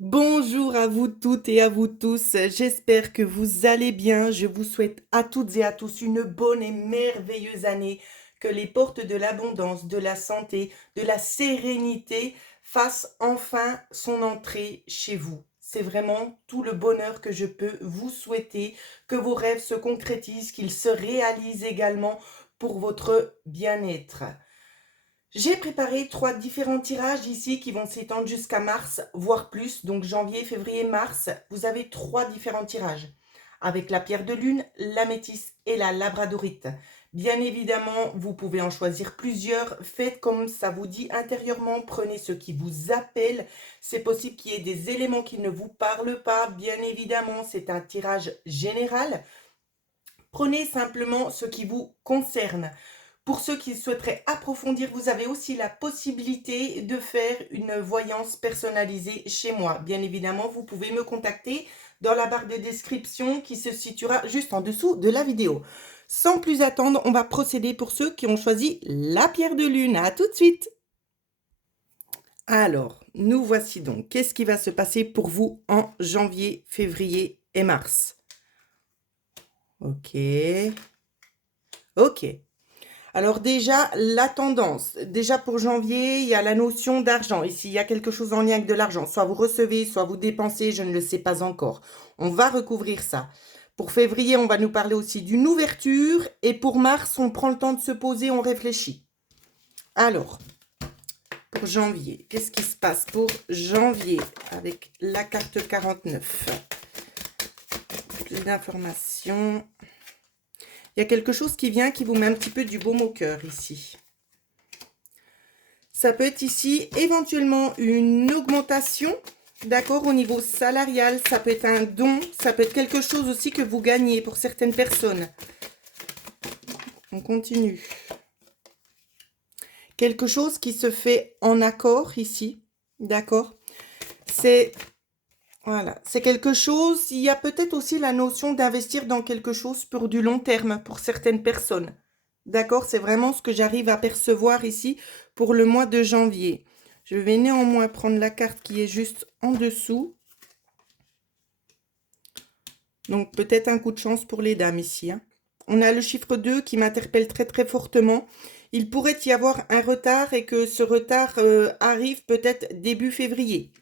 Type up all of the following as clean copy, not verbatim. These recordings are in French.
Bonjour à vous toutes et à vous tous, j'espère que vous allez bien. Je vous souhaite à toutes et à tous une bonne et merveilleuse année, que les portes de l'abondance, de la santé, de la sérénité fassent enfin son entrée chez vous. C'est vraiment tout le bonheur que je peux vous souhaiter, que vos rêves se concrétisent, qu'ils se réalisent également pour votre bien-être. J'ai préparé 3 différents tirages ici qui vont s'étendre jusqu'à mars, voire plus, donc janvier, février, mars. Vous avez 3 différents tirages avec la pierre de lune, l'améthyste et la labradorite. Bien évidemment, vous pouvez en choisir plusieurs. Faites comme ça vous dit intérieurement. Prenez ce qui vous appelle. C'est possible qu'il y ait des éléments qui ne vous parlent pas. Bien évidemment, c'est un tirage général. Prenez simplement ce qui vous concerne. Pour ceux qui souhaiteraient approfondir, vous avez aussi la possibilité de faire une voyance personnalisée chez moi. Bien évidemment, vous pouvez me contacter dans la barre de description qui se situera juste en dessous de la vidéo. Sans plus attendre, on va procéder pour ceux qui ont choisi la pierre de lune. À tout de suite. Alors, nous voici donc. Qu'est-ce qui va se passer pour vous en janvier, février et mars? Ok. Ok. Alors déjà, la tendance. Déjà pour janvier, il y a la notion d'argent. Ici, il y a quelque chose en lien avec de l'argent. Soit vous recevez, soit vous dépensez, je ne le sais pas encore. On va recouvrir ça. Pour février, on va nous parler aussi d'une ouverture. Et pour mars, on prend le temps de se poser, on réfléchit. Alors, pour janvier, qu'est-ce qui se passe pour janvier avec la carte 49? Plus d'informations. Il y a quelque chose qui vient, qui vous met un petit peu du baume au cœur ici. Ça peut être ici éventuellement une augmentation, d'accord, au niveau salarial. Ça peut être un don, ça peut être quelque chose aussi que vous gagnez pour certaines personnes. On continue. Quelque chose qui se fait en accord ici, d'accord. C'est voilà, c'est quelque chose. Il y a peut-être aussi la notion d'investir dans quelque chose pour du long terme pour certaines personnes. D'accord, c'est vraiment ce que j'arrive à percevoir ici pour le mois de janvier. Je vais néanmoins prendre la carte qui est juste en dessous. Donc peut-être un coup de chance pour les dames ici, hein. On a le chiffre 2 qui m'interpelle très très fortement. Il pourrait y avoir un retard et que ce retard arrive peut-être début février.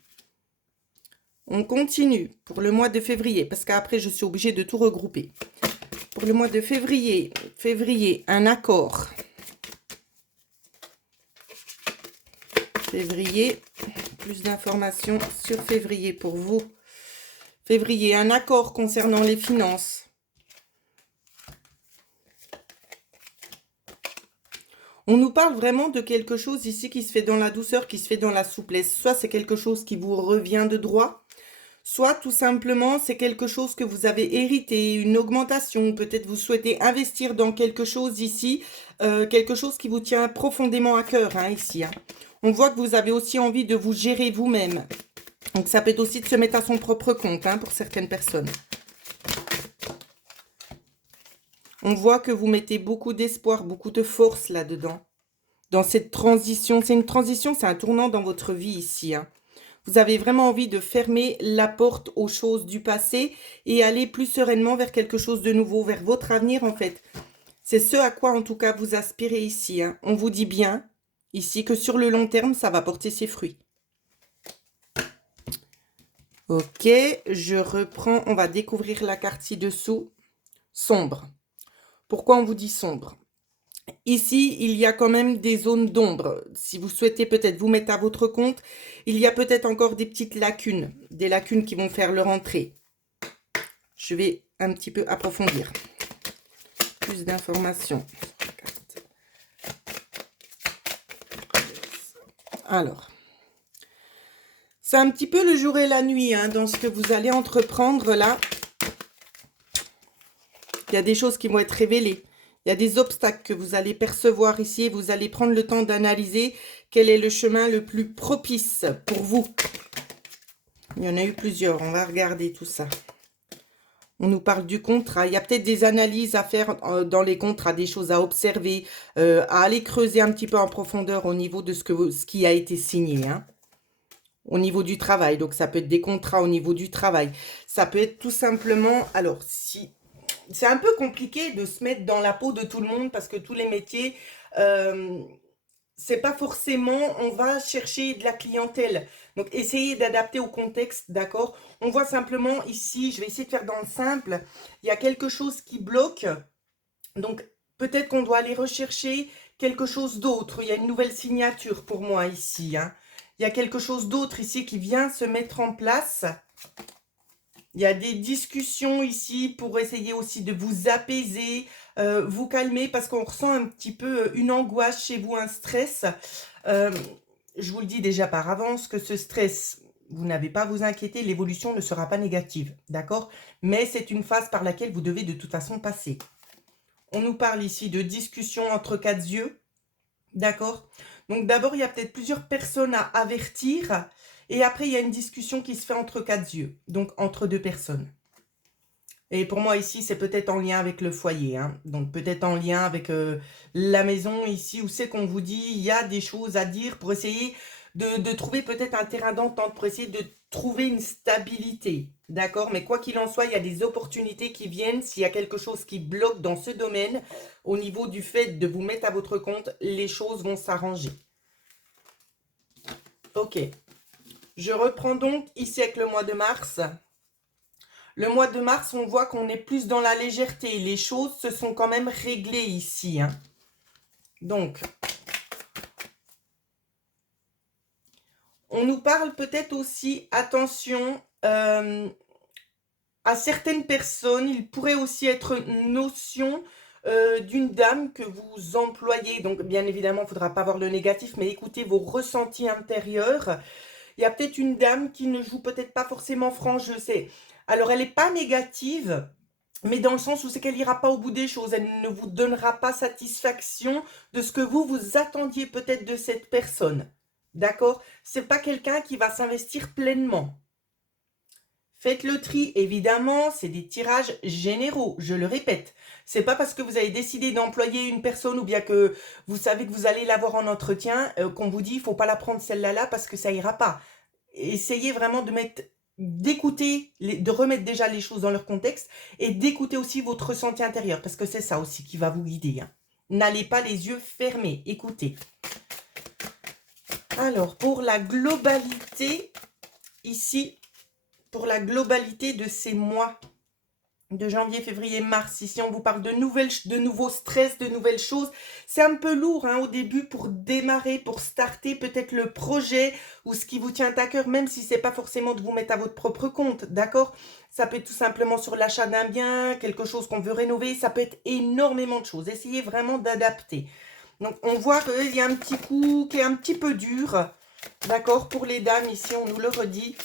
On continue pour le mois de février, parce qu'après, je suis obligée de tout regrouper. Pour le mois de février, un accord. Février, plus d'informations sur février pour vous. Février, un accord concernant les finances. On nous parle vraiment de quelque chose ici qui se fait dans la douceur, qui se fait dans la souplesse. Soit c'est quelque chose qui vous revient de droit, soit tout simplement c'est quelque chose que vous avez hérité, une augmentation, peut-être vous souhaitez investir dans quelque chose ici, quelque chose qui vous tient profondément à cœur, hein, ici, hein. On voit que vous avez aussi envie de vous gérer vous-même. Donc ça peut être aussi de se mettre à son propre compte, hein, pour certaines personnes. On voit que vous mettez beaucoup d'espoir, beaucoup de force là-dedans. Dans cette transition, c'est une transition, c'est un tournant dans votre vie ici, hein. Vous avez vraiment envie de fermer la porte aux choses du passé et aller plus sereinement vers quelque chose de nouveau, vers votre avenir en fait. C'est ce à quoi en tout cas vous aspirez ici, hein. On vous dit bien ici que sur le long terme, ça va porter ses fruits. Ok, je reprends, on va découvrir la carte ci-dessous. Sombre. Pourquoi on vous dit sombre? Ici, il y a quand même des zones d'ombre. Si vous souhaitez peut-être vous mettre à votre compte, il y a peut-être encore des petites lacunes, des lacunes qui vont faire leur entrée. Je vais un petit peu approfondir. Plus d'informations. Alors, c'est un petit peu le jour et la nuit, hein, dans ce que vous allez entreprendre là. Il y a des choses qui vont être révélées. Il y a des obstacles que vous allez percevoir ici et vous allez prendre le temps d'analyser quel est le chemin le plus propice pour vous. Il y en a eu plusieurs, on va regarder tout ça. On nous parle du contrat. Il y a peut-être des analyses à faire dans les contrats, des choses à observer, à aller creuser un petit peu en profondeur au niveau de ce qui a été signé, hein. au niveau du travail. Donc, ça peut être des contrats au niveau du travail. Ça peut être tout simplement... Alors, si... C'est un peu compliqué de se mettre dans la peau de tout le monde parce que tous les métiers, euh, c'est pas forcément, on va chercher de la clientèle. Donc, essayez d'adapter au contexte, d'accord? On voit simplement ici, je vais essayer de faire dans le simple, il y a quelque chose qui bloque. Donc, peut-être qu'on doit aller rechercher quelque chose d'autre. Il y a une nouvelle signature pour moi ici, hein. Il y a quelque chose d'autre ici qui vient se mettre en place. Il y a des discussions ici pour essayer aussi de vous apaiser, vous calmer, parce qu'on ressent un petit peu une angoisse chez vous, un stress. Euh, je vous le dis déjà par avance que ce stress, vous n'avez pas à vous inquiéter, l'évolution ne sera pas négative, d'accord? Mais c'est une phase par laquelle vous devez de toute façon passer. On nous parle ici de discussion entre quatre yeux, d'accord? Donc d'abord, il y a peut-être plusieurs personnes à avertir. Et après, il y a une discussion qui se fait entre quatre yeux, donc entre deux personnes. Et pour moi, ici, c'est peut-être en lien avec le foyer, hein. Donc peut-être en lien avec la maison ici, où c'est qu'on vous dit, il y a des choses à dire pour essayer de trouver peut-être un terrain d'entente, pour essayer de trouver une stabilité. D'accord? Mais quoi qu'il en soit, il y a des opportunités qui viennent. S'il y a quelque chose qui bloque dans ce domaine, au niveau du fait de vous mettre à votre compte, les choses vont s'arranger. Ok. Je reprends donc ici avec le mois de mars. Le mois de mars, on voit qu'on est plus dans la légèreté. Les choses se sont quand même réglées ici, hein. Donc, on nous parle peut-être aussi, attention, à certaines personnes, il pourrait aussi être une notion d'une dame que vous employez. Donc, bien évidemment, il ne faudra pas voir le négatif, mais écoutez vos ressentis intérieurs. Il y a peut-être une dame qui ne joue peut-être pas forcément franc, je sais. Alors, elle n'est pas négative, mais dans le sens où c'est qu'elle n'ira pas au bout des choses. Elle ne vous donnera pas satisfaction de ce que vous attendiez peut-être de cette personne. D'accord? C'est pas quelqu'un qui va s'investir pleinement. Faites le tri, évidemment, c'est des tirages généraux, je le répète. C'est pas parce que vous avez décidé d'employer une personne ou bien que vous savez que vous allez l'avoir en entretien qu'on vous dit il faut pas la prendre celle-là parce que ça ira pas. Essayez vraiment d'écouter, de remettre déjà les choses dans leur contexte et d'écouter aussi votre ressenti intérieur parce que c'est ça aussi qui va vous guider, hein. N'allez pas les yeux fermés, écoutez. Alors, pour la globalité, ici, pour la globalité de ces mois de janvier, février, mars, ici on vous parle de nouveaux stress, de nouvelles choses. C'est un peu lourd hein, au début pour démarrer, pour starter peut-être le projet ou ce qui vous tient à cœur, même si c'est pas forcément de vous mettre à votre propre compte, d'accord? Ça peut être tout simplement sur l'achat d'un bien, quelque chose qu'on veut rénover, ça peut être énormément de choses. Essayez vraiment d'adapter. Donc on voit qu'il y a un petit coup qui est un petit peu dur, d'accord? Pour les dames, ici on nous le redit.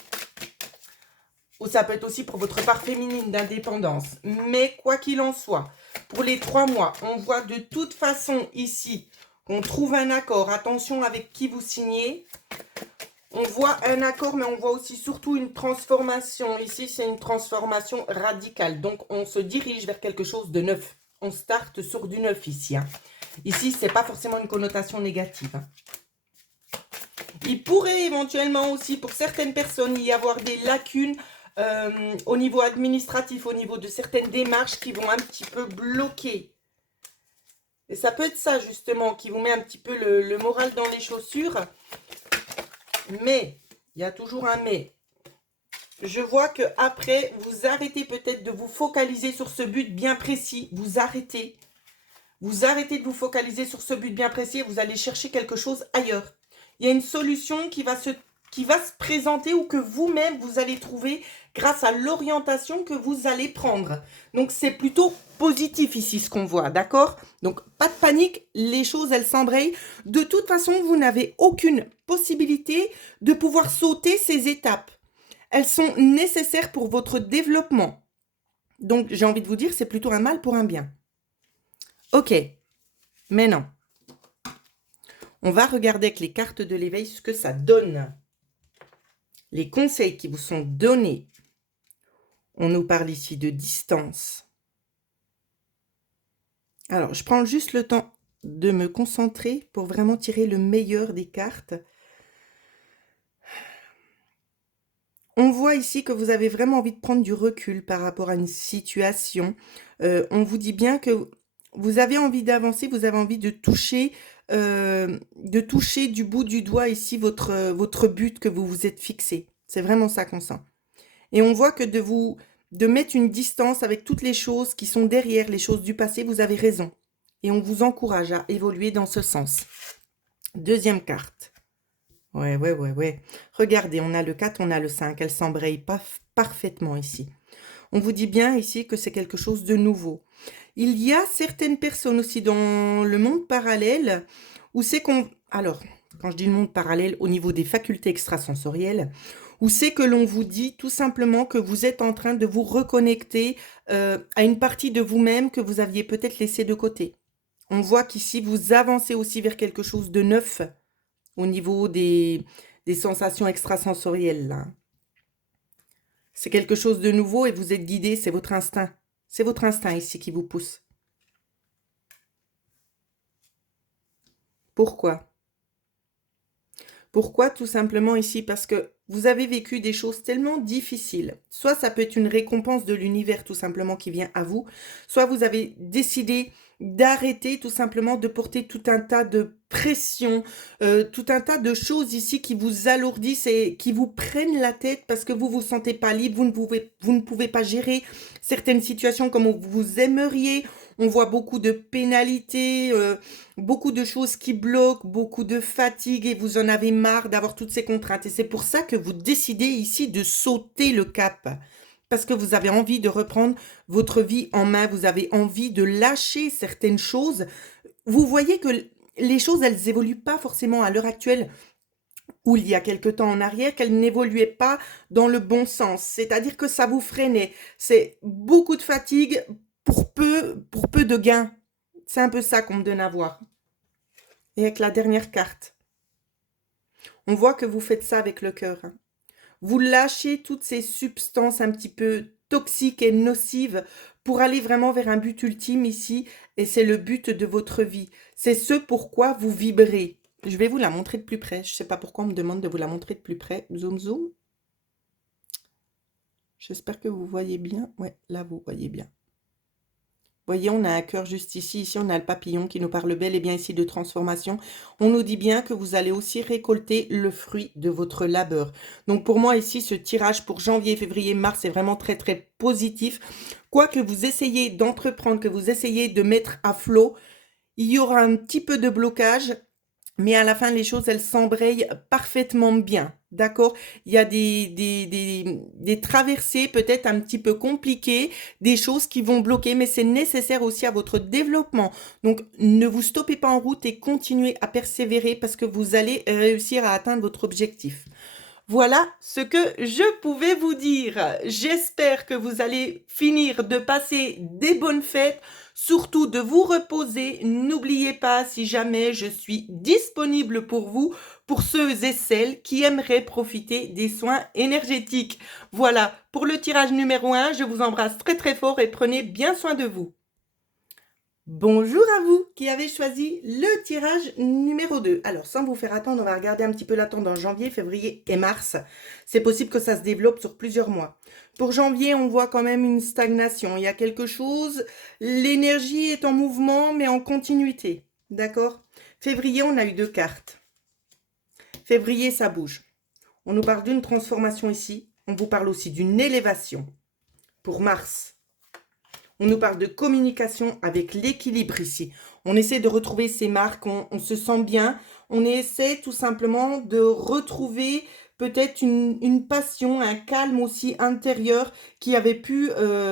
Ou ça peut être aussi pour votre part féminine d'indépendance. Mais quoi qu'il en soit, pour les 3 mois, on voit de toute façon ici qu'on trouve un accord. Attention avec qui vous signez. On voit un accord, mais on voit aussi surtout une transformation. Ici, c'est une transformation radicale. Donc, on se dirige vers quelque chose de neuf. On starte sur du neuf ici, hein. Ici, ce n'est pas forcément une connotation négative, hein. Il pourrait éventuellement aussi, pour certaines personnes, y avoir des lacunes au niveau administratif, au niveau de certaines démarches qui vont un petit peu bloquer. Et ça peut être ça, justement, qui vous met un petit peu le moral dans les chaussures. Mais, il y a toujours un mais. Je vois que après vous arrêtez peut-être de vous focaliser sur ce but bien précis. Vous arrêtez. Vous arrêtez de vous focaliser sur ce but bien précis et vous allez chercher quelque chose ailleurs. Il y a une solution qui va se présenter ou que vous-même vous allez trouver grâce à l'orientation que vous allez prendre. Donc c'est plutôt positif ici ce qu'on voit, d'accord? Donc pas de panique, les choses elles s'embrayent. De toute façon, vous n'avez aucune possibilité de pouvoir sauter ces étapes. Elles sont nécessaires pour votre développement. Donc j'ai envie de vous dire, c'est plutôt un mal pour un bien. Ok, mais non. On va regarder avec les cartes de l'éveil ce que ça donne. Les conseils qui vous sont donnés. On nous parle ici de distance. Alors, je prends juste le temps de me concentrer pour vraiment tirer le meilleur des cartes. On voit ici que vous avez vraiment envie de prendre du recul par rapport à une situation. On vous dit bien que vous avez envie d'avancer, vous avez envie de toucher du bout du doigt ici votre but que vous vous êtes fixé. C'est vraiment ça qu'on sent. Et on voit que de mettre une distance avec toutes les choses qui sont derrière, les choses du passé, vous avez raison. Et on vous encourage à évoluer dans ce sens. Deuxième carte. Ouais. Regardez, on a le 4, on a le 5. Elles s'embrayent parfaitement ici. On vous dit bien ici que c'est quelque chose de nouveau. Il y a certaines personnes aussi dans le monde parallèle où c'est qu'on... Alors, quand je dis le monde parallèle, au niveau des facultés extrasensorielles, où c'est que l'on vous dit tout simplement que vous êtes en train de vous reconnecter à une partie de vous-même que vous aviez peut-être laissée de côté. On voit qu'ici, vous avancez aussi vers quelque chose de neuf au niveau des sensations extrasensorielles, là. C'est quelque chose de nouveau et vous êtes guidé, c'est votre instinct. C'est votre instinct ici qui vous pousse. Pourquoi? Pourquoi? Tout simplement ici parce que vous avez vécu des choses tellement difficiles. Soit ça peut être une récompense de l'univers tout simplement qui vient à vous, soit vous avez décidé d'arrêter tout simplement de porter tout un tas de pression, tout un tas de choses ici qui vous alourdissent et qui vous prennent la tête parce que vous vous sentez pas libre, vous ne pouvez pas gérer certaines situations comme vous aimeriez. On voit beaucoup de pénalités, beaucoup de choses qui bloquent, beaucoup de fatigue et vous en avez marre d'avoir toutes ces contraintes. Et c'est pour ça que vous décidez ici de sauter le cap. Parce que vous avez envie de reprendre votre vie en main, vous avez envie de lâcher certaines choses. Vous voyez que les choses, elles évoluent pas forcément à l'heure actuelle ou il y a quelque temps en arrière, qu'elles n'évoluaient pas dans le bon sens. C'est-à-dire que ça vous freinait. C'est beaucoup de fatigue pour peu de gains. C'est un peu ça qu'on me donne à voir. Et avec la dernière carte, on voit que vous faites ça avec le cœur. Vous lâchez toutes ces substances un petit peu toxiques et nocives pour aller vraiment vers un but ultime ici, et c'est le but de votre vie. C'est ce pourquoi vous vibrez. Je vais vous la montrer de plus près. Je ne sais pas pourquoi on me demande de vous la montrer de plus près. Zoom, zoom. J'espère que vous voyez bien. Ouais, là, vous voyez bien. Voyez, on a un cœur juste ici. Ici, on a le papillon qui nous parle bel et bien ici de transformation. On nous dit bien que vous allez aussi récolter le fruit de votre labeur. Donc, pour moi, ici, ce tirage pour janvier, février, mars est vraiment très, très positif. Quoi que vous essayez d'entreprendre, que vous essayez de mettre à flot, il y aura un petit peu de blocage. Mais à la fin, les choses, elles s'embrayent parfaitement bien. D'accord? Il y a des traversées peut-être un petit peu compliquées, des choses qui vont bloquer, mais c'est nécessaire aussi à votre développement. Donc, ne vous stoppez pas en route et continuez à persévérer parce que vous allez réussir à atteindre votre objectif. Voilà ce que je pouvais vous dire. J'espère que vous allez finir de passer des bonnes fêtes, surtout de vous reposer. N'oubliez pas, si jamais je suis disponible pour vous, pour ceux et celles qui aimeraient profiter des soins énergétiques. Voilà, pour le tirage numéro 1, je vous embrasse très très fort et prenez bien soin de vous. Bonjour à vous qui avez choisi le tirage numéro 2. Alors, sans vous faire attendre, on va regarder un petit peu la tendance janvier, février et mars. C'est possible que ça se développe sur plusieurs mois. Pour janvier, on voit quand même une stagnation. Il y a quelque chose, l'énergie est en mouvement, mais en continuité. D'accord? Février, on a eu 2 cartes. Février, ça bouge. On nous parle d'une transformation ici. On vous parle aussi d'une élévation. Pour mars, on nous parle de communication avec l'équilibre ici. On essaie de retrouver ses marques, on se sent bien. On essaie tout simplement de retrouver peut-être une passion, un calme aussi intérieur qui avait pu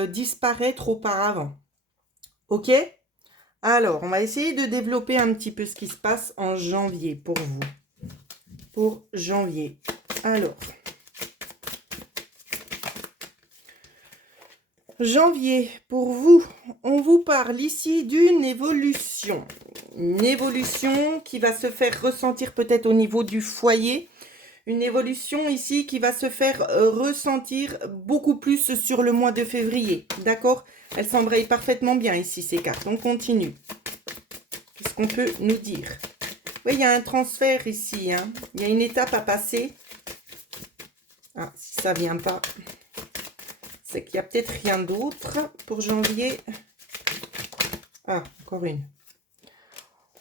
disparaître auparavant. Ok? Alors, on va essayer de développer un petit peu ce qui se passe en janvier pour vous. Pour janvier. Alors... Janvier, pour vous, on vous parle ici d'une évolution. Une évolution qui va se faire ressentir peut-être au niveau du foyer. Une évolution ici qui va se faire ressentir beaucoup plus sur le mois de février. D'accord? Elles s'embrayent parfaitement bien ici, ces cartes. On continue. Qu'est-ce qu'on peut nous dire? Oui, il y a un transfert ici. Hein. Il y a une étape à passer. Ah, si ça vient pas, c'est qu'il y a peut-être rien d'autre pour janvier. Ah, encore une.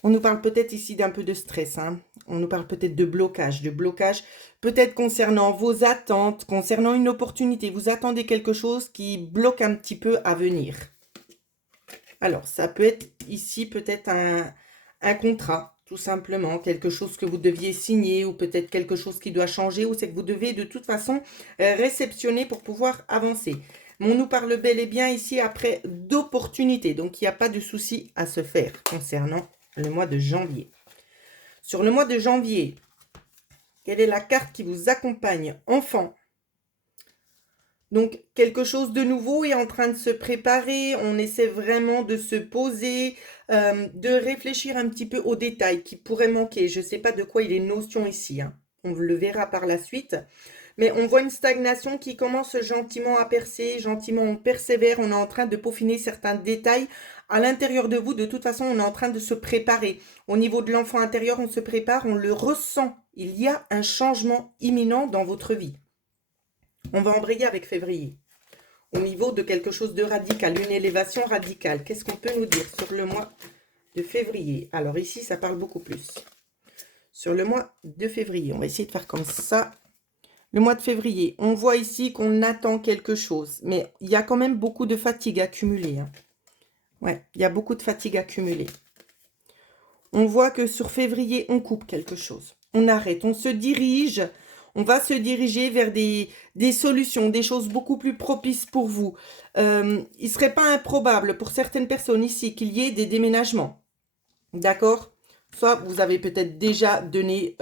On nous parle peut-être ici d'un peu de stress, hein. On nous parle peut-être de blocage, peut-être concernant vos attentes, concernant une opportunité. Vous attendez quelque chose qui bloque un petit peu à venir. Alors, ça peut être ici peut-être un contrat, tout simplement, quelque chose que vous deviez signer ou peut-être quelque chose qui doit changer ou c'est que vous devez de toute façon réceptionner pour pouvoir avancer. Mais on nous parle bel et bien ici après d'opportunités, donc il n'y a pas de souci à se faire concernant le mois de janvier. Sur le mois de janvier, quelle est la carte qui vous accompagne? Enfant. Donc, quelque chose de nouveau est en train de se préparer. On essaie vraiment de se poser, de réfléchir un petit peu aux détails qui pourraient manquer. Je ne sais pas de quoi il est notion ici, hein. On le verra par la suite. Mais on voit une stagnation qui commence gentiment à percer, gentiment on persévère, on est en train de peaufiner certains détails. À l'intérieur de vous, de toute façon, on est en train de se préparer. Au niveau de l'enfant intérieur, on se prépare, on le ressent. Il y a un changement imminent dans votre vie. On va embrayer avec février. Au niveau de quelque chose de radical, une élévation radicale. Qu'est-ce qu'on peut nous dire sur le mois de février? Alors ici, ça parle beaucoup plus. Sur le mois de février, on va essayer de faire comme ça. Le mois de février, on voit ici qu'on attend quelque chose. Mais il y a quand même beaucoup de fatigue accumulée, hein. Ouais, il y a beaucoup de fatigue accumulée. On voit que sur février, on coupe quelque chose. On arrête, on se dirige. On va se diriger vers des solutions, des choses beaucoup plus propices pour vous. Il ne serait pas improbable pour certaines personnes ici qu'il y ait des déménagements. D'accord? Soit vous avez peut-être déjà donné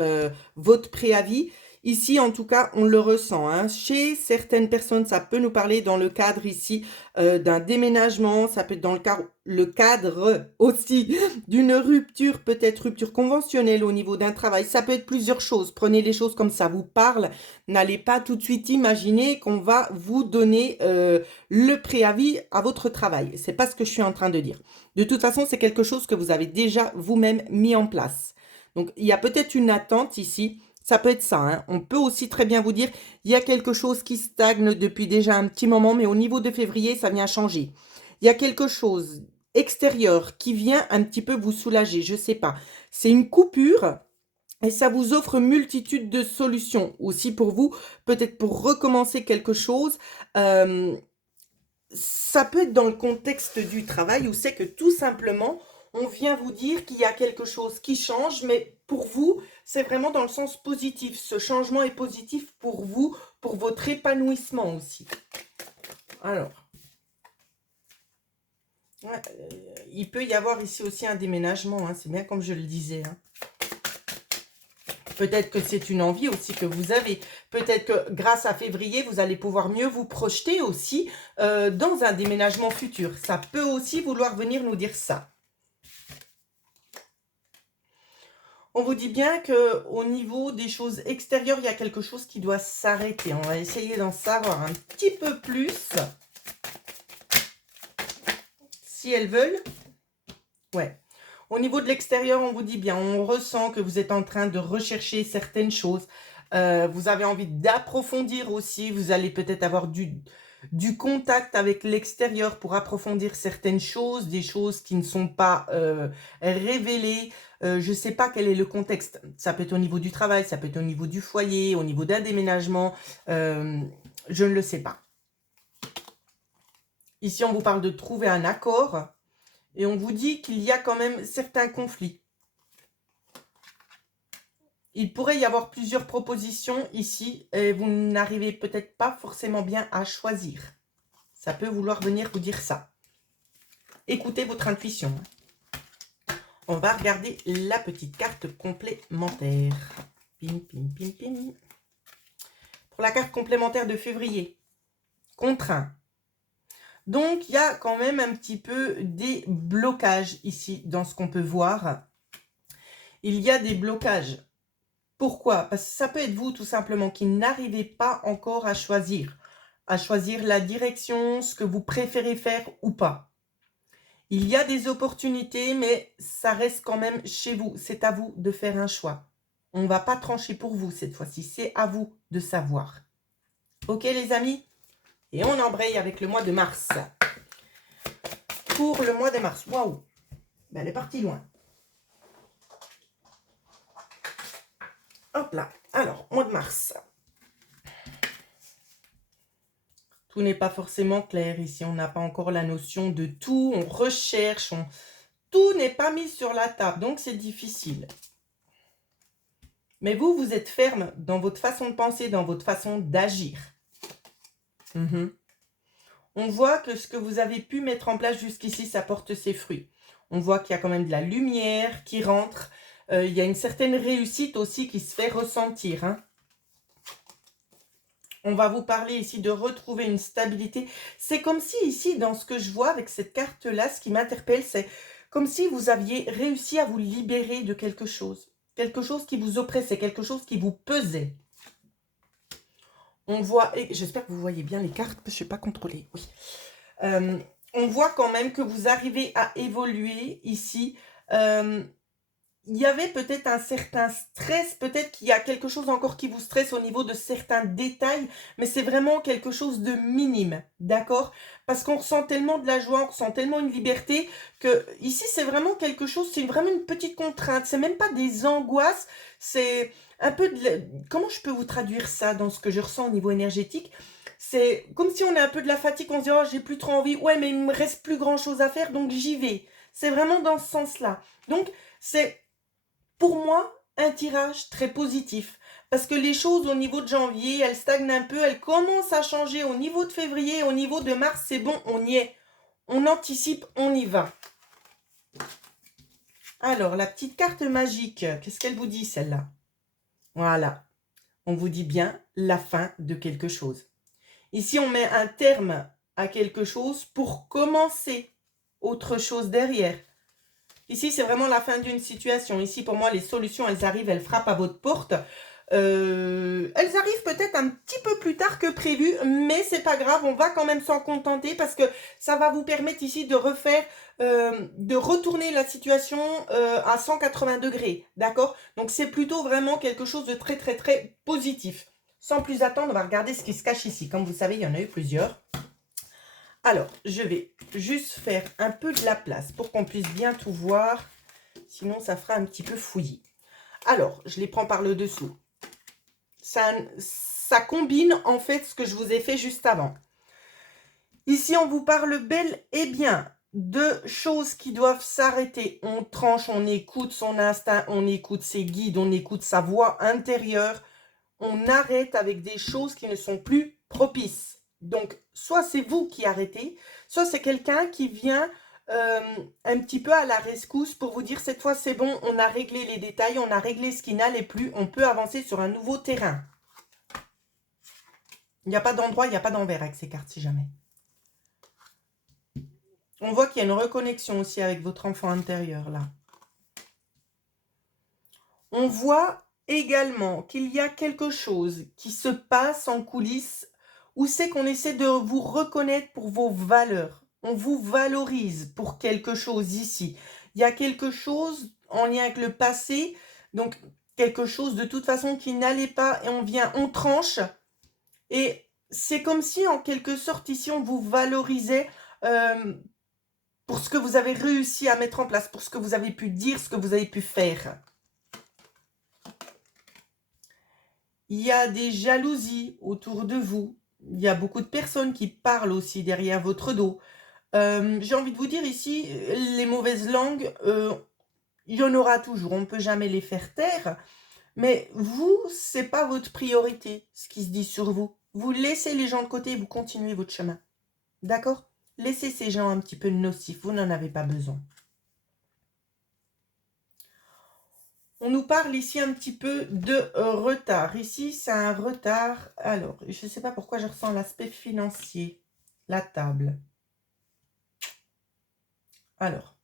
votre préavis. Ici, en tout cas, on le ressent, hein. Chez certaines personnes, ça peut nous parler dans le cadre ici d'un déménagement. Ça peut être dans le cadre aussi d'une rupture, peut-être rupture conventionnelle au niveau d'un travail. Ça peut être plusieurs choses. Prenez les choses comme ça vous parle. N'allez pas tout de suite imaginer qu'on va vous donner le préavis à votre travail. C'est pas ce que je suis en train de dire. De toute façon, c'est quelque chose que vous avez déjà vous-même mis en place. Donc, il y a peut-être une attente ici. Ça peut être ça, hein. On peut aussi très bien vous dire, il y a quelque chose qui stagne depuis déjà un petit moment, mais au niveau de février, ça vient changer. Il y a quelque chose extérieur qui vient un petit peu vous soulager, je ne sais pas. C'est une coupure et ça vous offre multitude de solutions aussi pour vous, peut-être pour recommencer quelque chose. Ça peut être dans le contexte du travail où c'est que tout simplement, on vient vous dire qu'il y a quelque chose qui change, mais pour vous, c'est vraiment dans le sens positif. Ce changement est positif pour vous, pour votre épanouissement aussi. Alors, ouais, il peut y avoir ici aussi un déménagement, hein, c'est bien comme je le disais, hein. Peut-être que c'est une envie aussi que vous avez. Peut-être que grâce à février, vous allez pouvoir mieux vous projeter aussi dans un déménagement futur. Ça peut aussi vouloir venir nous dire ça. On vous dit bien qu'au niveau des choses extérieures, il y a quelque chose qui doit s'arrêter. On va essayer d'en savoir un petit peu plus. Si elles veulent. Ouais. Au niveau de l'extérieur, on vous dit bien, on ressent que vous êtes en train de rechercher certaines choses. Vous avez envie d'approfondir aussi. Vous allez peut-être avoir du contact avec l'extérieur pour approfondir certaines choses, des choses qui ne sont pas révélées. Je ne sais pas quel est le contexte. Ça peut être au niveau du travail, ça peut être au niveau du foyer, au niveau d'un déménagement. Je ne le sais pas. Ici, on vous parle de trouver un accord. Et on vous dit qu'il y a quand même certains conflits. Il pourrait y avoir plusieurs propositions ici et vous n'arrivez peut-être pas forcément bien à choisir. Ça peut vouloir venir vous dire ça. Écoutez votre intuition. On va regarder la petite carte complémentaire. Pim, pim, pim, pim. Pour la carte complémentaire de février. Contraint. Donc, il y a quand même un petit peu des blocages ici dans ce qu'on peut voir. Il y a des blocages. Pourquoi? Parce que ça peut être vous tout simplement qui n'arrivez pas encore à choisir la direction, ce que vous préférez faire ou pas. Il y a des opportunités, mais ça reste quand même chez vous. C'est à vous de faire un choix. On ne va pas trancher pour vous cette fois-ci. C'est à vous de savoir. Ok les amis? Et on embraye avec le mois de mars. Pour le mois de mars. Waouh! Ben, elle est partie loin. Hop là. Alors, mois de mars. Tout n'est pas forcément clair ici. On n'a pas encore la notion de tout. On recherche. Tout n'est pas mis sur la table. Donc, c'est difficile. Mais vous, vous êtes ferme dans votre façon de penser, dans votre façon d'agir. On voit que ce que vous avez pu mettre en place jusqu'ici, ça porte ses fruits. On voit qu'il y a quand même de la lumière qui rentre. Il y a une certaine réussite aussi qui se fait ressentir. Hein. On va vous parler ici de retrouver une stabilité. C'est comme si ici, dans ce que je vois avec cette carte-là, ce qui m'interpelle, c'est comme si vous aviez réussi à vous libérer de quelque chose. Quelque chose qui vous oppressait, quelque chose qui vous pesait. On voit, et j'espère que vous voyez bien les cartes, parce que je ne sais pas contrôler. Oui. On voit quand même que vous arrivez à évoluer ici. Il y avait peut-être un certain stress, peut-être qu'il y a quelque chose encore qui vous stresse au niveau de certains détails, mais c'est vraiment quelque chose de minime, d'accord? Parce qu'on ressent tellement de la joie, on ressent tellement une liberté, que ici c'est vraiment quelque chose, c'est vraiment une petite contrainte, c'est même pas des angoisses, c'est un peu de... Comment je peux vous traduire ça dans ce que je ressens au niveau énergétique? C'est comme si on a un peu de la fatigue, on se dit « Oh, j'ai plus trop envie, ouais, mais il me reste plus grand-chose à faire, donc j'y vais. » C'est vraiment dans ce sens-là. Donc, c'est... Pour moi, un tirage très positif. Parce que les choses au niveau de janvier, elles stagnent un peu, elles commencent à changer au niveau de février, au niveau de mars, c'est bon, on y est. On anticipe, on y va. Alors, la petite carte magique, qu'est-ce qu'elle vous dit celle-là? Voilà, on vous dit bien la fin de quelque chose. Ici, on met un terme à quelque chose pour commencer autre chose derrière. Ici, c'est vraiment la fin d'une situation. Ici, pour moi, les solutions, elles arrivent, elles frappent à votre porte. Elles arrivent peut-être un petit peu plus tard que prévu, mais c'est pas grave, on va quand même s'en contenter parce que ça va vous permettre ici de refaire, de retourner la situation à 180 degrés, d'accord? Donc, c'est plutôt vraiment quelque chose de très, très, très positif. Sans plus attendre, on va regarder ce qui se cache ici. Comme vous savez, il y en a eu plusieurs. Alors, je vais juste faire un peu de la place pour qu'on puisse bien tout voir. Sinon, ça fera un petit peu fouillis. Alors, je les prends par le dessous. Ça combine en fait ce que je vous ai fait juste avant. Ici, on vous parle bel et bien de choses qui doivent s'arrêter. On tranche, on écoute son instinct, on écoute ses guides, on écoute sa voix intérieure. On arrête avec des choses qui ne sont plus propices. Donc, soit c'est vous qui arrêtez, soit c'est quelqu'un qui vient un petit peu à la rescousse pour vous dire cette fois c'est bon, on a réglé les détails, on a réglé ce qui n'allait plus, on peut avancer sur un nouveau terrain. Il n'y a pas d'endroit, il n'y a pas d'envers avec ces cartes si jamais. On voit qu'il y a une reconnexion aussi avec votre enfant intérieur là. On voit également qu'il y a quelque chose qui se passe en coulisses où c'est qu'on essaie de vous reconnaître pour vos valeurs. On vous valorise pour quelque chose ici. Il y a quelque chose en lien avec le passé, donc quelque chose de toute façon qui n'allait pas et on vient, on tranche. Et c'est comme si en quelque sorte ici on vous valorisait pour ce que vous avez réussi à mettre en place, pour ce que vous avez pu dire, ce que vous avez pu faire. Il y a des jalousies autour de vous. Il y a beaucoup de personnes qui parlent aussi derrière votre dos. J'ai envie de vous dire ici, les mauvaises langues, il y en aura toujours. On ne peut jamais les faire taire. Mais vous, c'est pas votre priorité, ce qui se dit sur vous. Vous laissez les gens de côté et vous continuez votre chemin. D'accord? Laissez ces gens un petit peu nocifs. Vous n'en avez pas besoin. On nous parle ici un petit peu de retard. Ici, c'est un retard. Alors, je ne sais pas pourquoi je ressens l'aspect financier. La table. Alors,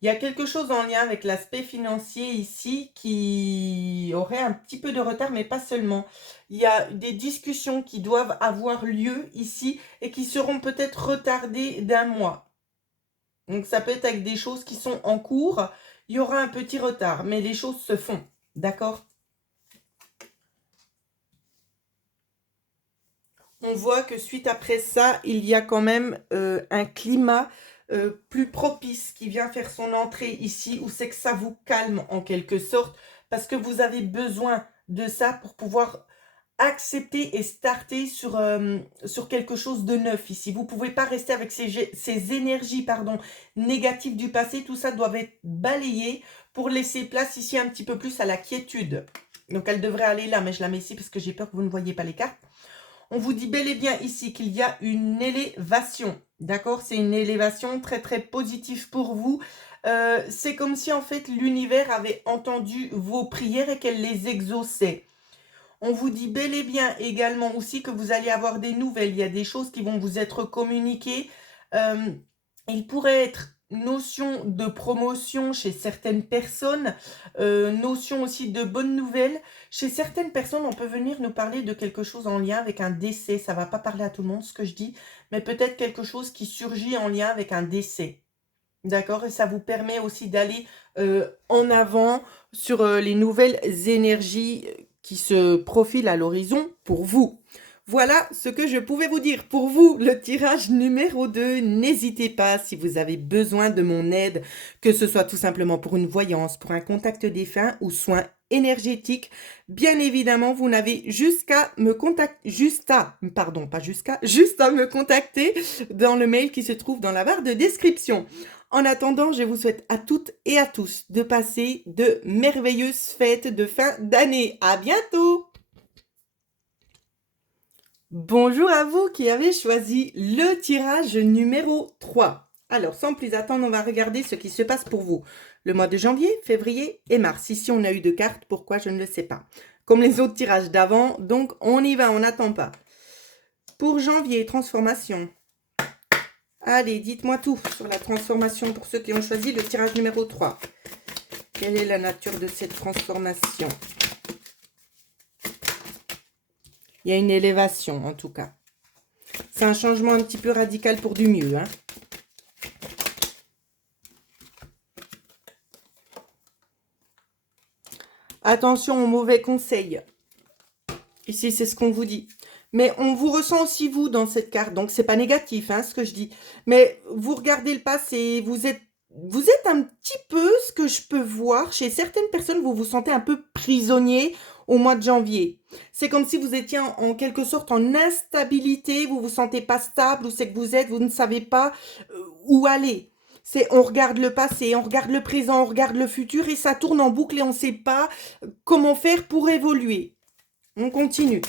il y a quelque chose en lien avec l'aspect financier ici qui aurait un petit peu de retard, mais pas seulement. Il y a des discussions qui doivent avoir lieu ici et qui seront peut-être retardées d'un mois. Donc, ça peut être avec des choses qui sont en cours. Il y aura un petit retard, mais les choses se font. D'accord? on voit que suite après ça, il y a quand même un climat plus propice qui vient faire son entrée ici, où c'est que ça vous calme en quelque sorte, parce que vous avez besoin de ça pour pouvoir accepter et starter sur quelque chose de neuf ici. Vous ne pouvez pas rester avec ces énergies pardon, négatives du passé. Tout ça doit être balayé pour laisser place ici un petit peu plus à la quiétude. Donc elle devrait aller là, mais je la mets ici parce que j'ai peur que vous ne voyez pas les cartes. On vous dit bel et bien ici qu'il y a une élévation. D'accord? C'est une élévation très très positive pour vous. C'est comme si en fait l'univers avait entendu vos prières et qu'elle les exauçait. On vous dit bel et bien également aussi que vous allez avoir des nouvelles. Il y a des choses qui vont vous être communiquées. Il pourrait être notion de promotion chez certaines personnes, notion aussi de bonnes nouvelles. Chez certaines personnes, on peut venir nous parler de quelque chose en lien avec un décès. Ça ne va pas parler à tout le monde ce que je dis, mais peut-être quelque chose qui surgit en lien avec un décès. D'accord? Et ça vous permet aussi d'aller en avant sur les nouvelles énergies qui se profilent à l'horizon pour vous. Voilà ce que je pouvais vous dire pour vous, le tirage numéro 2. N'hésitez pas si vous avez besoin de mon aide, que ce soit tout simplement pour une voyance, pour un contact défunt ou soins énergétiques. Bien évidemment, vous n'avez juste à me contacter dans le mail qui se trouve dans la barre de description. En attendant, je vous souhaite à toutes et à tous de passer de merveilleuses fêtes de fin d'année. À bientôt! Bonjour à vous qui avez choisi le tirage numéro 3. Alors, sans plus attendre, on va regarder ce qui se passe pour vous. Le mois de janvier, février et mars. Ici, on a eu 2 cartes. Pourquoi? Je ne le sais pas. Comme les autres tirages d'avant. Donc, on y va, on n'attend pas. Pour janvier, transformation. Allez, dites-moi tout sur la transformation pour ceux qui ont choisi le tirage numéro 3. Quelle est la nature de cette transformation? Il y a une élévation, en tout cas. C'est un changement un petit peu radical pour du mieux. Hein. Attention aux mauvais conseils. Ici, c'est ce qu'on vous dit. Mais on vous ressent aussi, vous, dans cette carte. Donc, c'est pas négatif, hein, ce que je dis. Mais vous regardez le passé, vous êtes un petit peu, ce que je peux voir, chez certaines personnes, vous vous sentez un peu prisonnier au mois de janvier. C'est comme si vous étiez en quelque sorte en instabilité, vous vous sentez pas stable, où c'est que vous êtes, vous ne savez pas où aller. On regarde le passé, on regarde le présent, on regarde le futur et ça tourne en boucle et on ne sait pas comment faire pour évoluer. On continue.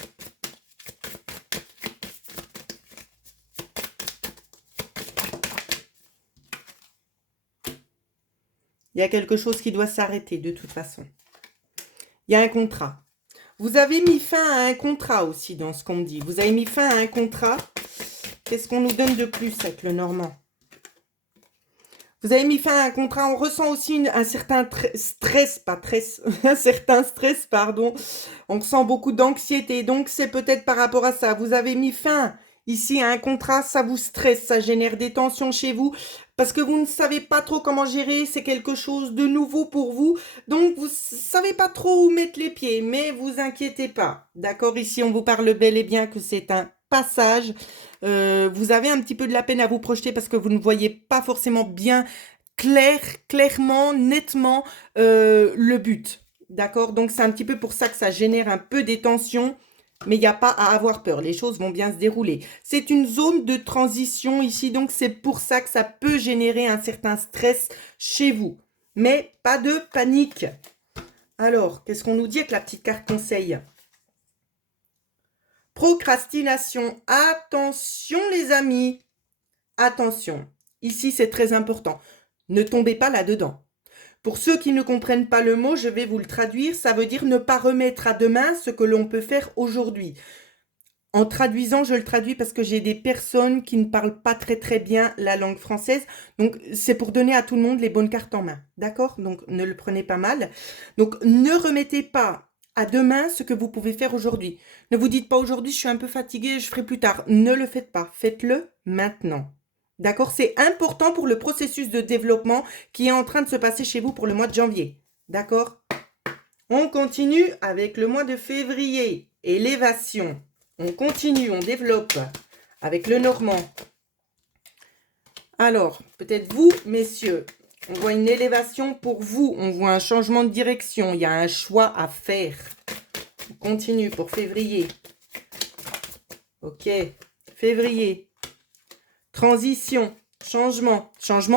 Il y a quelque chose qui doit s'arrêter de toute façon. Il y a un contrat. Vous avez mis fin à un contrat aussi dans ce qu'on me dit. Vous avez mis fin à un contrat. Qu'est-ce qu'on nous donne de plus avec le Normand? Vous avez mis fin à un contrat. On ressent aussi un certain stress, un certain stress, pardon. On ressent beaucoup d'anxiété. Donc, c'est peut-être par rapport à ça. Vous avez mis fin ici à un contrat. Ça vous stresse. Ça génère des tensions chez vous. Parce que vous ne savez pas trop comment gérer. C'est quelque chose de nouveau pour vous. Donc, vous ne savez pas trop où mettre les pieds. Mais vous inquiétez pas. D'accord? Ici, on vous parle bel et bien que c'est un passage. Vous avez un petit peu de la peine à vous projeter parce que vous ne voyez pas forcément bien clairement, nettement le but. D'accord? Donc, c'est un petit peu pour ça que ça génère un peu des tensions. Mais il n'y a pas à avoir peur. Les choses vont bien se dérouler. C'est une zone de transition ici. Donc, c'est pour ça que ça peut générer un certain stress chez vous. Mais pas de panique. Alors, qu'est-ce qu'on nous dit avec la petite carte conseil? Procrastination. Attention les amis. Attention. Ici, c'est très important. Ne tombez pas là-dedans. Pour ceux qui ne comprennent pas le mot, je vais vous le traduire. Ça veut dire ne pas remettre à demain ce que l'on peut faire aujourd'hui. En traduisant, je le traduis parce que j'ai des personnes qui ne parlent pas très très bien la langue française. Donc, c'est pour donner à tout le monde les bonnes cartes en main. D'accord? Donc, ne le prenez pas mal. Donc, ne remettez pas à demain ce que vous pouvez faire aujourd'hui. Ne vous dites pas aujourd'hui, je suis un peu fatiguée, je ferai plus tard. Ne le faites pas. Faites-le maintenant. D'accord? C'est important pour le processus de développement qui est en train de se passer chez vous pour le mois de janvier. D'accord? On continue avec le mois de février. Élévation. On continue, on développe avec le Normand. Alors, peut-être vous, messieurs, on voit une élévation pour vous. On voit un changement de direction. Il y a un choix à faire. On continue pour février. Ok, février. Transition, changement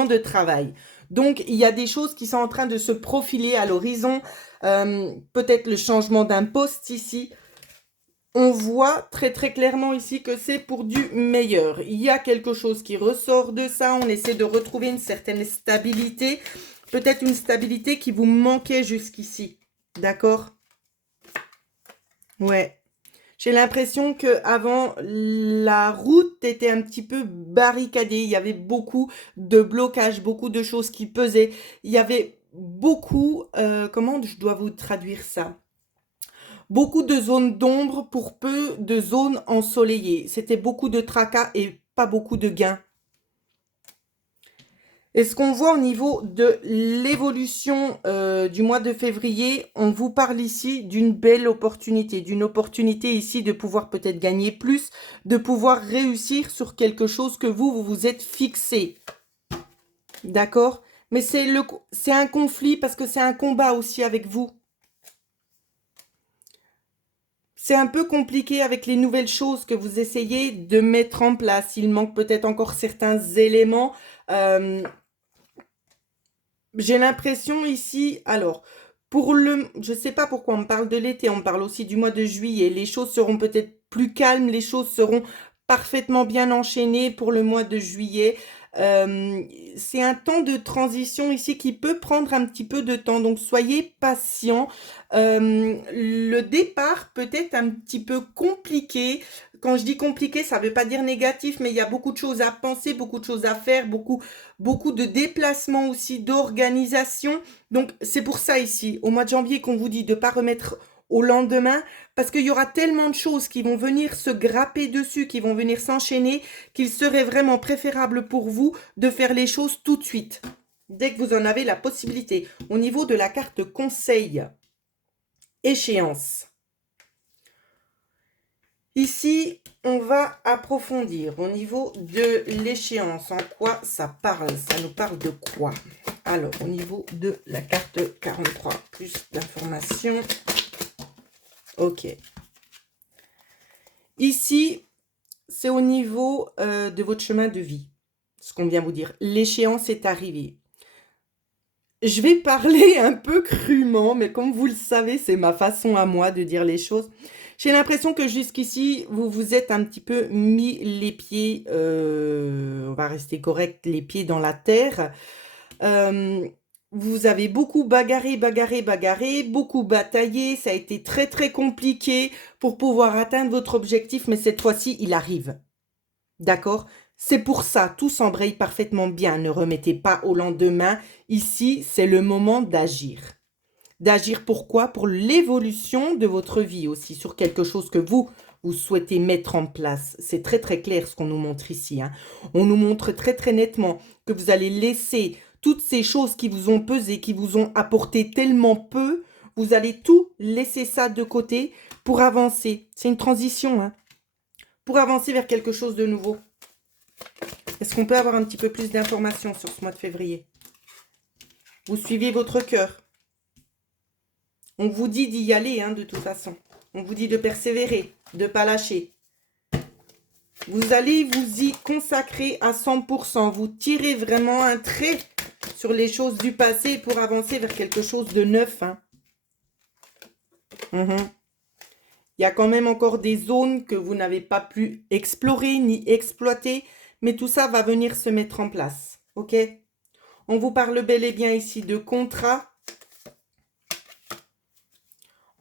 de travail. Donc, il y a des choses qui sont en train de se profiler à l'horizon. Peut-être le changement d'un poste ici. On voit très très clairement ici que c'est pour du meilleur. Il y a quelque chose qui ressort de ça. On essaie de retrouver une certaine stabilité. Peut-être une stabilité qui vous manquait jusqu'ici. D'accord? Ouais. J'ai l'impression que avant la route était un petit peu barricadée. Il y avait beaucoup de blocages, beaucoup de choses qui pesaient. Il y avait beaucoup, comment je dois vous traduire ça? Beaucoup de zones d'ombre pour peu de zones ensoleillées. C'était beaucoup de tracas et pas beaucoup de gains. Et ce qu'on voit au niveau de l'évolution du mois de février, on vous parle ici d'une belle opportunité, d'une opportunité ici de pouvoir peut-être gagner plus, de pouvoir réussir sur quelque chose que vous vous êtes fixé. D'accord? Mais c'est un conflit parce que c'est un combat aussi avec vous. C'est un peu compliqué avec les nouvelles choses que vous essayez de mettre en place. Il manque peut-être encore certains éléments. J'ai l'impression ici, alors, je ne sais pas pourquoi on me parle de l'été, on me parle aussi du mois de juillet. Les choses seront peut-être plus calmes, les choses seront parfaitement bien enchaînées pour le mois de juillet. Euh, c'est un temps de transition ici qui peut prendre un petit peu de temps, donc soyez patients. Le départ peut être un petit peu compliqué. Quand je dis compliqué, ça ne veut pas dire négatif, mais il y a beaucoup de choses à penser, beaucoup de choses à faire, beaucoup de déplacements aussi, d'organisation. Donc, c'est pour ça ici, au mois de janvier, qu'on vous dit de ne pas remettre au lendemain, parce qu'il y aura tellement de choses qui vont venir se grapper dessus, qui vont venir s'enchaîner, qu'il serait vraiment préférable pour vous de faire les choses tout de suite, dès que vous en avez la possibilité. Au niveau de la carte conseil, échéance. Ici, on va approfondir au niveau de l'échéance. En quoi ça parle? Ça nous parle de quoi? Alors, au niveau de la carte 43, plus d'informations. Ok. Ici, c'est au niveau de votre chemin de vie. Ce qu'on vient vous dire. L'échéance est arrivée. Je vais parler un peu crûment, mais comme vous le savez, c'est ma façon à moi de dire les choses. J'ai l'impression que jusqu'ici, vous vous êtes un petit peu mis les pieds, on va rester correct, les pieds dans la terre. Vous avez beaucoup bagarré, beaucoup bataillé. Ça a été très, très compliqué pour pouvoir atteindre votre objectif, mais cette fois-ci, il arrive. D'accord? C'est pour ça, tout s'embraye parfaitement bien. Ne remettez pas au lendemain. Ici, c'est le moment d'agir. D'agir pourquoi? Pour l'évolution de votre vie aussi, sur quelque chose que vous souhaitez mettre en place. C'est très très clair ce qu'on nous montre ici. Hein. On nous montre très très nettement que vous allez laisser toutes ces choses qui vous ont pesé, qui vous ont apporté tellement peu, vous allez tout laisser ça de côté pour avancer. C'est une transition, hein, pour avancer vers quelque chose de nouveau. Est-ce qu'on peut avoir un petit peu plus d'informations sur ce mois de février? Vous suivez votre cœur. On vous dit d'y aller, hein, de toute façon. On vous dit de persévérer, de ne pas lâcher. Vous allez vous y consacrer à 100%. Vous tirez vraiment un trait sur les choses du passé pour avancer vers quelque chose de neuf. Hein. Il y a quand même encore des zones que vous n'avez pas pu explorer ni exploiter, mais tout ça va venir se mettre en place. Ok? On vous parle bel et bien ici de contrat.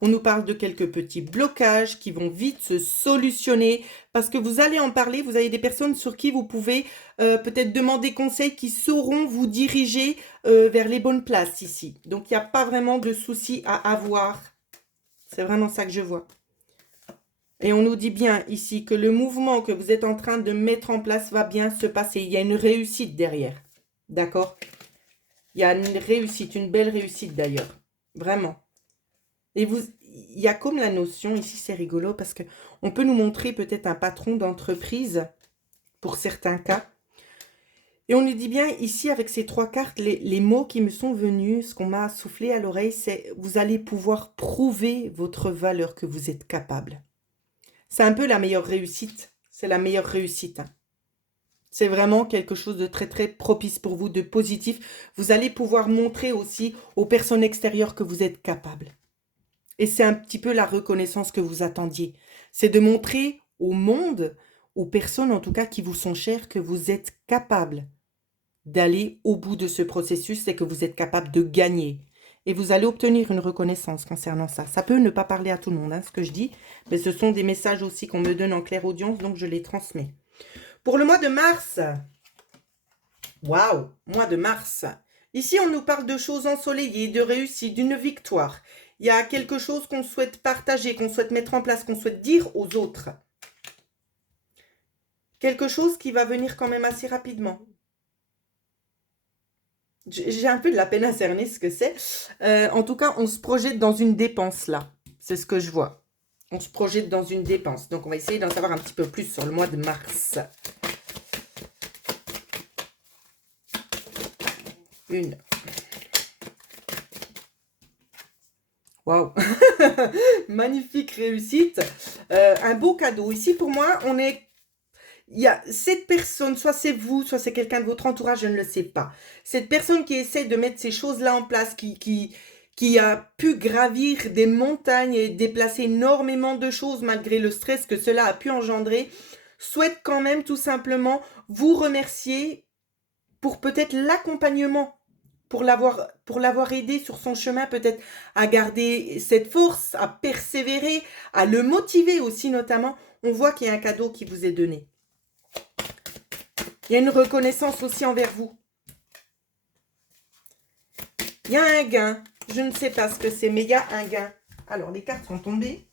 On nous parle de quelques petits blocages qui vont vite se solutionner parce que vous allez en parler. Vous avez des personnes sur qui vous pouvez peut-être demander conseil qui sauront vous diriger vers les bonnes places ici. Donc, il n'y a pas vraiment de souci à avoir. C'est vraiment ça que je vois. Et on nous dit bien ici que le mouvement que vous êtes en train de mettre en place va bien se passer. Il y a une réussite derrière. D'accord? Il y a une réussite, une belle réussite d'ailleurs. Vraiment. Et il y a comme la notion, ici c'est rigolo, parce que on peut nous montrer peut-être un patron d'entreprise, pour certains cas. Et on nous dit bien ici avec ces 3 cartes, les mots qui me sont venus, ce qu'on m'a soufflé à l'oreille, c'est vous allez pouvoir prouver votre valeur, que vous êtes capable. C'est un peu la meilleure réussite. C'est la meilleure réussite, hein. C'est vraiment quelque chose de très très propice pour vous, de positif. Vous allez pouvoir montrer aussi aux personnes extérieures que vous êtes capable. Et c'est un petit peu la reconnaissance que vous attendiez. C'est de montrer au monde, aux personnes en tout cas qui vous sont chères, que vous êtes capable d'aller au bout de ce processus et que vous êtes capable de gagner. Et vous allez obtenir une reconnaissance concernant ça. Ça peut ne pas parler à tout le monde, hein, ce que je dis, mais ce sont des messages aussi qu'on me donne en clairaudience, donc je les transmets. Pour le mois de mars, waouh, mois de mars. Ici, on nous parle de choses ensoleillées, de réussite, d'une victoire. Il y a quelque chose qu'on souhaite partager, qu'on souhaite mettre en place, qu'on souhaite dire aux autres. Quelque chose qui va venir quand même assez rapidement. J'ai un peu de la peine à cerner ce que c'est. En tout cas, on se projette dans une dépense là. C'est ce que je vois. On se projette dans une dépense. Donc, on va essayer d'en savoir un petit peu plus sur le mois de mars. Une. Waouh. Magnifique réussite. Un beau cadeau. Ici, pour moi, on est... Il y a cette personne, soit c'est vous, soit c'est quelqu'un de votre entourage, je ne le sais pas. Cette personne qui essaie de mettre ces choses-là en place, qui a pu gravir des montagnes et déplacer énormément de choses malgré le stress que cela a pu engendrer, souhaite quand même tout simplement vous remercier pour peut-être l'accompagnement, pour l'avoir aidé sur son chemin, peut-être à garder cette force, à persévérer, à le motiver aussi notamment. On voit qu'il y a un cadeau qui vous est donné. Il y a une reconnaissance aussi envers vous. Il y a un gain. Je ne sais pas ce que c'est, mais il y a un gain. Alors, les cartes sont tombées.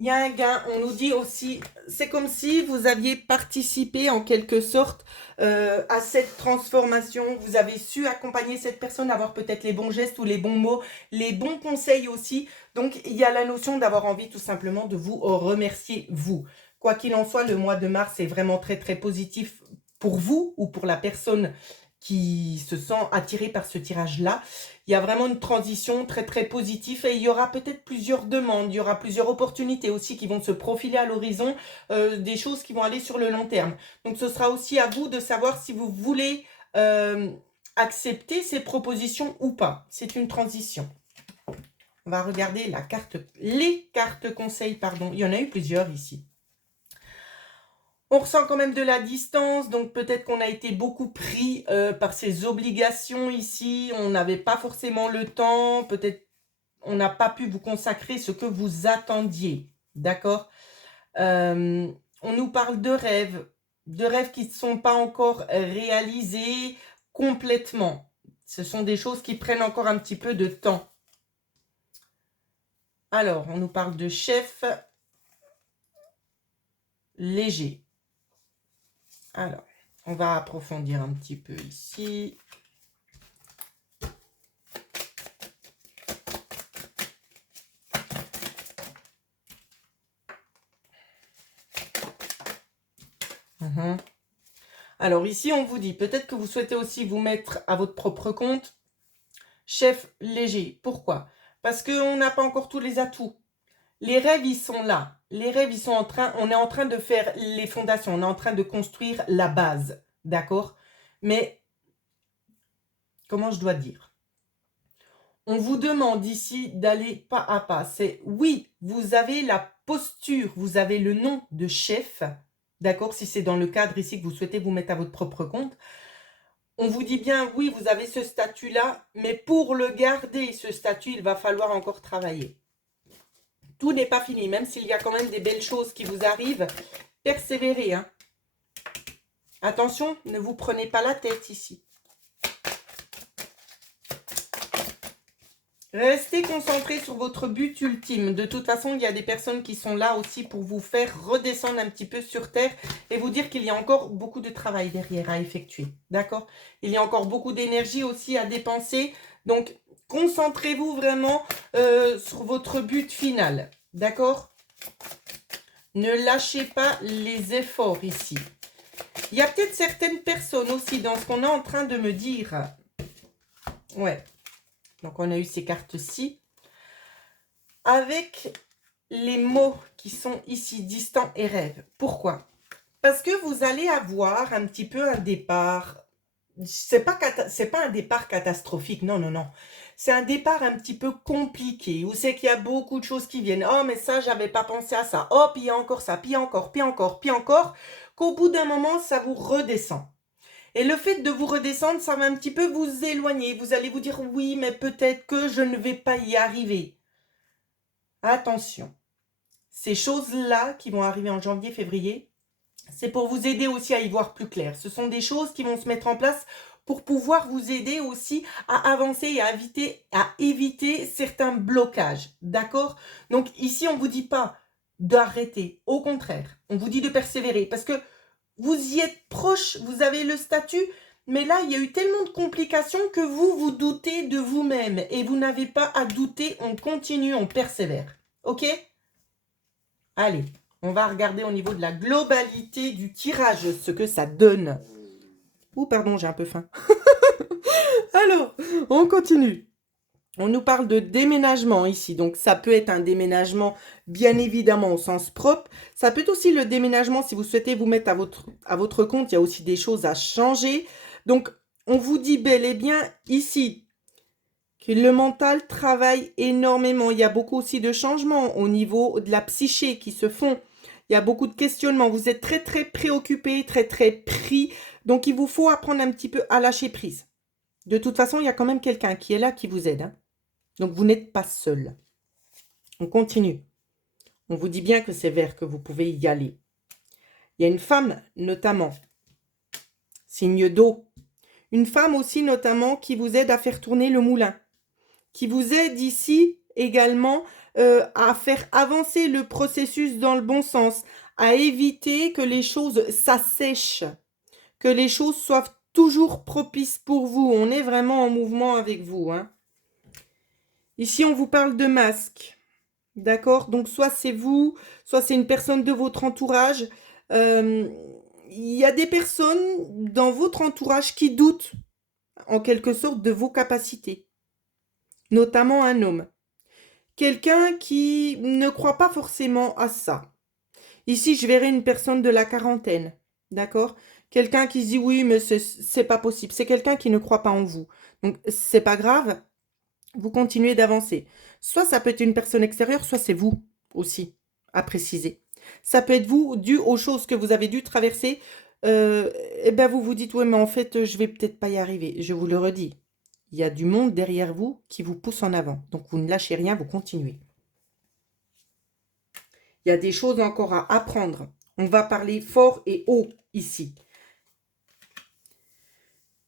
Il y a un gain. On nous dit aussi, c'est comme si vous aviez participé en quelque sorte à cette transformation. Vous avez su accompagner cette personne, avoir peut-être les bons gestes ou les bons mots, les bons conseils aussi. Donc, il y a la notion d'avoir envie tout simplement de vous remercier, vous. Quoi qu'il en soit, le mois de mars est vraiment très, très positif pour vous ou pour la personne qui se sent attirée par ce tirage-là. Il y a vraiment une transition très, très positive et il y aura peut-être plusieurs demandes, il y aura plusieurs opportunités aussi qui vont se profiler à l'horizon, des choses qui vont aller sur le long terme. Donc, ce sera aussi à vous de savoir si vous voulez accepter ces propositions ou pas. C'est une transition. On va regarder les cartes conseils, pardon. Il y en a eu plusieurs ici. On ressent quand même de la distance, donc peut-être qu'on a été beaucoup pris par ces obligations ici. On n'avait pas forcément le temps, peut-être on n'a pas pu vous consacrer ce que vous attendiez, d'accord? On nous parle de rêves qui ne sont pas encore réalisés complètement. Ce sont des choses qui prennent encore un petit peu de temps. Alors, on nous parle de chef léger. Alors, on va approfondir un petit peu ici. Alors ici, on vous dit, peut-être que vous souhaitez aussi vous mettre à votre propre compte. Chef léger. Pourquoi? Parce qu'on n'a pas encore tous les atouts. Les rêves, ils sont là. Les rêves, ils sont on est en train de faire les fondations. On est en train de construire la base. D'accord? Mais, comment je dois dire? On vous demande ici d'aller pas à pas. C'est, oui, vous avez la posture, vous avez le nom de chef. D'accord? Si c'est dans le cadre ici que vous souhaitez vous mettre à votre propre compte. On vous dit bien, oui, vous avez ce statut-là, mais pour le garder, ce statut, il va falloir encore travailler. Tout n'est pas fini, même s'il y a quand même des belles choses qui vous arrivent. Persévérez, hein. Attention, ne vous prenez pas la tête ici. Restez concentré sur votre but ultime. De toute façon, il y a des personnes qui sont là aussi pour vous faire redescendre un petit peu sur terre et vous dire qu'il y a encore beaucoup de travail derrière à effectuer. D'accord? Il y a encore beaucoup d'énergie aussi à dépenser. Donc, concentrez-vous vraiment sur votre but final. D'accord? Ne lâchez pas les efforts ici. Il y a peut-être certaines personnes aussi dans ce qu'on est en train de me dire. Ouais. Donc, on a eu ces cartes-ci. Avec les mots qui sont ici, distant et rêve. Pourquoi? Parce que vous allez avoir un petit peu un départ. C'est pas un départ catastrophique. Non, non, non. C'est un départ un petit peu compliqué. Où c'est qu'il y a beaucoup de choses qui viennent. Oh, mais ça, j'avais pas pensé à ça. Oh, puis il y a encore ça. Puis encore, puis encore, puis encore. Qu'au bout d'un moment, ça vous redescend. Et le fait de vous redescendre, ça va un petit peu vous éloigner. Vous allez vous dire, oui, mais peut-être que je ne vais pas y arriver. Attention. Ces choses-là qui vont arriver en janvier, février, c'est pour vous aider aussi à y voir plus clair. Ce sont des choses qui vont se mettre en place pour pouvoir vous aider aussi à avancer et à éviter certains blocages. D'accord? Donc ici, on ne vous dit pas d'arrêter. Au contraire, on vous dit de persévérer parce que vous y êtes proche, vous avez le statut, mais là, il y a eu tellement de complications que vous doutez de vous-même et vous n'avez pas à douter, on continue, on persévère. Ok? Allez, on va regarder au niveau de la globalité du tirage, ce que ça donne. Ouh, pardon, j'ai un peu faim. Alors, on continue. On nous parle de déménagement ici. Donc, ça peut être un déménagement, bien évidemment, au sens propre. Ça peut être aussi le déménagement, si vous souhaitez vous mettre à votre compte, il y a aussi des choses à changer. Donc, on vous dit bel et bien ici que le mental travaille énormément. Il y a beaucoup aussi de changements au niveau de la psyché qui se font. Il y a beaucoup de questionnements. Vous êtes très, très préoccupé, très, très pris. Donc, il vous faut apprendre un petit peu à lâcher prise. De toute façon, il y a quand même quelqu'un qui est là, qui vous aide. Hein. Donc, vous n'êtes pas seul. On continue. On vous dit bien que c'est vers que vous pouvez y aller. Il y a une femme, notamment, signe d'eau. Une femme aussi, notamment, qui vous aide à faire tourner le moulin. Qui vous aide ici également à faire avancer le processus dans le bon sens. À éviter que les choses s'assèchent. Que les choses soient toujours propices pour vous. On est vraiment en mouvement avec vous. Hein. Ici, on vous parle de masque. D'accord? Donc, soit c'est vous, soit c'est une personne de votre entourage. Il y a des personnes dans votre entourage qui doutent, en quelque sorte, de vos capacités. Notamment un homme. Quelqu'un qui ne croit pas forcément à ça. Ici, je verrai une personne de la quarantaine. D'accord? Quelqu'un qui se dit oui, mais c'est pas possible. C'est quelqu'un qui ne croit pas en vous. Donc, c'est pas grave. Vous continuez d'avancer. Soit ça peut être une personne extérieure, soit c'est vous aussi, à préciser. Ça peut être vous, dû aux choses que vous avez dû traverser. Et ben vous vous dites, ouais, mais en fait, je vais peut-être pas y arriver. Je vous le redis. Il y a du monde derrière vous qui vous pousse en avant. Donc, vous ne lâchez rien, vous continuez. Il y a des choses encore à apprendre. On va parler fort et haut ici.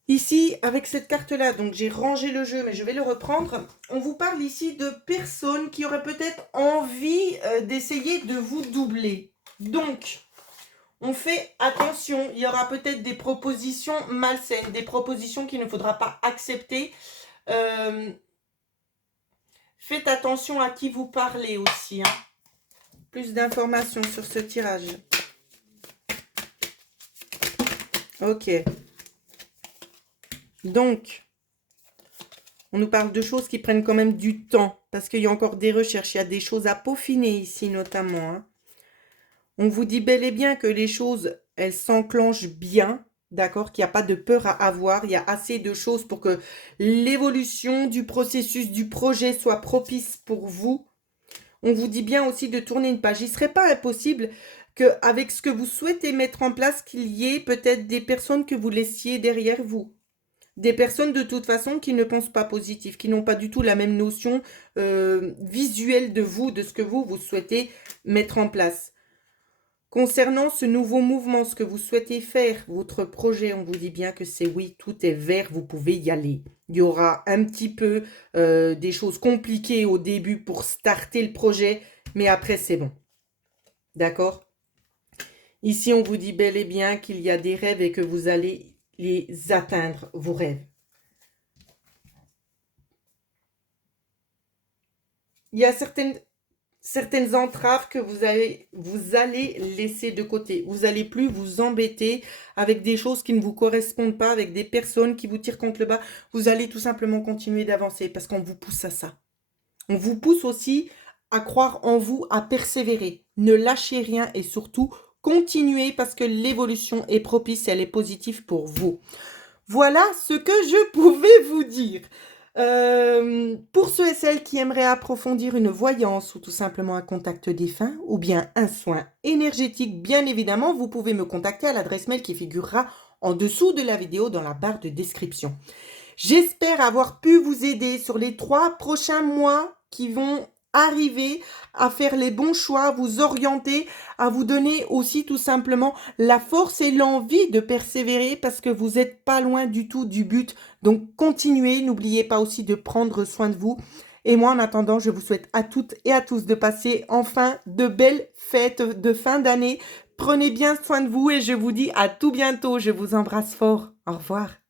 Ici, avec cette carte-là, donc j'ai rangé le jeu, mais je vais le reprendre. On vous parle ici de personnes qui auraient peut-être envie d'essayer de vous doubler. Donc, on fait attention. Il y aura peut-être des propositions malsaines, des propositions qu'il ne faudra pas accepter. Faites attention à qui vous parlez aussi. Hein. Plus d'informations sur ce tirage. Ok. Donc, on nous parle de choses qui prennent quand même du temps, parce qu'il y a encore des recherches, il y a des choses à peaufiner ici notamment. Hein. On vous dit bel et bien que les choses, elles s'enclenchent bien, d'accord, qu'il n'y a pas de peur à avoir, il y a assez de choses pour que l'évolution du processus, du projet soit propice pour vous. On vous dit bien aussi de tourner une page. Il ne serait pas impossible qu'avec ce que vous souhaitez mettre en place, qu'il y ait peut-être des personnes que vous laissiez derrière vous. Des personnes de toute façon qui ne pensent pas positif, qui n'ont pas du tout la même notion visuelle de vous, de ce que vous souhaitez mettre en place. Concernant ce nouveau mouvement, ce que vous souhaitez faire, votre projet, on vous dit bien que c'est oui, tout est vert, vous pouvez y aller. Il y aura un petit peu des choses compliquées au début pour starter le projet, mais après c'est bon. D'accord? Ici, on vous dit bel et bien qu'il y a des rêves et que vous allez les atteindre, vos rêves. il y a certaines entraves que vous allez laisser de côté. Vous allez plus vous embêter avec des choses qui ne vous correspondent pas, avec des personnes qui vous tirent contre le bas. Vous allez tout simplement continuer d'avancer parce qu'on vous pousse à ça. On vous pousse aussi à croire en vous, à persévérer. Ne lâchez rien et surtout continuez parce que l'évolution est propice, elle est positive pour vous. Voilà ce que je pouvais vous dire. Pour ceux et celles qui aimeraient approfondir une voyance ou tout simplement un contact défunt ou bien un soin énergétique, bien évidemment, vous pouvez me contacter à l'adresse mail qui figurera en dessous de la vidéo dans la barre de description. J'espère avoir pu vous aider sur les 3 prochains mois qui vont arriver à faire les bons choix, vous orienter, à vous donner aussi tout simplement la force et l'envie de persévérer parce que vous n'êtes pas loin du tout du but. Donc continuez, n'oubliez pas aussi de prendre soin de vous. Et moi, en attendant, je vous souhaite à toutes et à tous de passer enfin de belles fêtes de fin d'année. Prenez bien soin de vous et je vous dis à tout bientôt. Je vous embrasse fort. Au revoir.